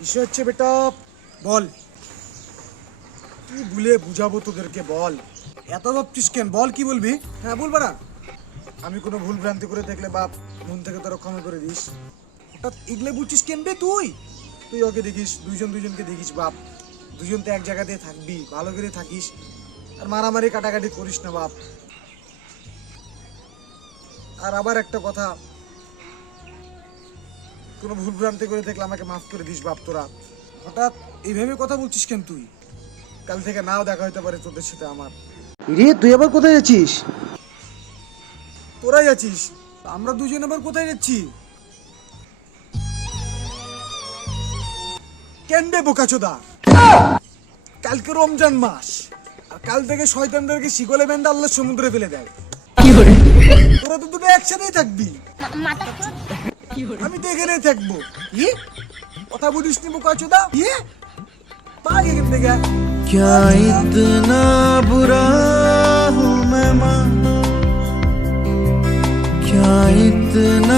বিষয় হচ্ছে বেটা বল। কি ভুলে বুঝাবো তোদেরকে বল। এত ভাবছিস কেন? বল কি বলবি? হ্যাঁ বল বাড়া। আমি কোনো ভুল ভ্রান্তি করে দেখলে বাপ মন থেকে তোরা ক্ষমা করে দিস। হঠাৎ এগুলো বুঝছিস কেন বে তুই? তুই ওকে দেখিস দুইজন দুইজনকে দেখিস বাপ। দুজন তো এক জায়গাতে থাকবি ভালো করে থাকিস। আর মারামারি কাটাকাটি করিস না বাপ। আর আবার একটা কথা কোনো ভুল ভ্রান্তি করে দেখলে আমাকে মাফ করে দিস বাপ তোরা। হঠাৎ এইভাবে কথা বলছিস কেন তুই? কাল থেকে নাও দেখা হতে পারে তোদের সাথে আমার। রে তুই আবার কোথায় যাচ্ছিস? তোরাই আছিস আমরা দুজন আবার কোথায় যাচ্ছি? কেন বে বোকাচোদা কালকে রমজান মাস আর কাল থেকে শয়তানদেরকে শিকলে বেঁধে আল্লাহ সমুদ্রে ফেলে দেয়। তোরা তো দুটো একসাথেই থাকবি। আমি তো এখানেই থাকবো কি কথা বলিস নি বোকাচোদা কি পাই এখান থেকে क्या इतना बुरा हूँ मैं माँ क्या इतना